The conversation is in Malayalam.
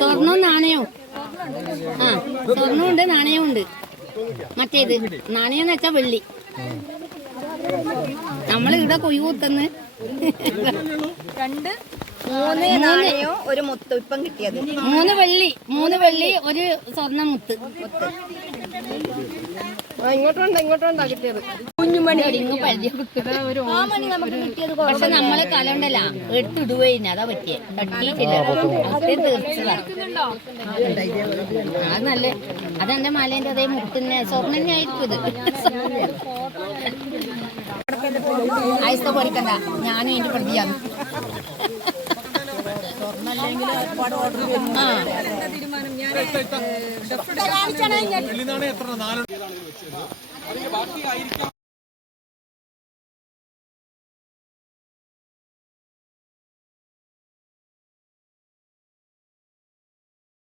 സ്വർണവും നാണയവും സ്വർണ്ണമുണ്ട് നാണയവും ഉണ്ട്. മറ്റേത് നാണയം എന്ന് വെച്ചാ വെള്ളി. നമ്മൾ ഇവിടെ കൊയ്യ് കുത്തുന്ന് 3 നാണയവും ഒരു മുത്ത് ഇപ്പം കിട്ടിയത്. 3 വെള്ളി 1 സ്വർണ്ണ മുത്ത്. ഇങ്ങോട്ടുണ്ടാ കിട്ടിയത്. കുഞ്ഞുമണി പക്ഷെ നമ്മളെ കലണ്ടല്ല എടുത്തിടുവേന് അതാ പറ്റിയ തട്ടിയിട്ടില്ല. തീർച്ചതാ അത് നല്ല അതെന്റെ മലേന്റെ അതേ മുട്ടിന് സ്വർണ്ണന്നെ ആയിരിക്കും ഇത്. ആയിസ്ത പൊടിക്കണ്ട, ഞാനും എന്റെ പ്രതിയാണ്. എത്ര 4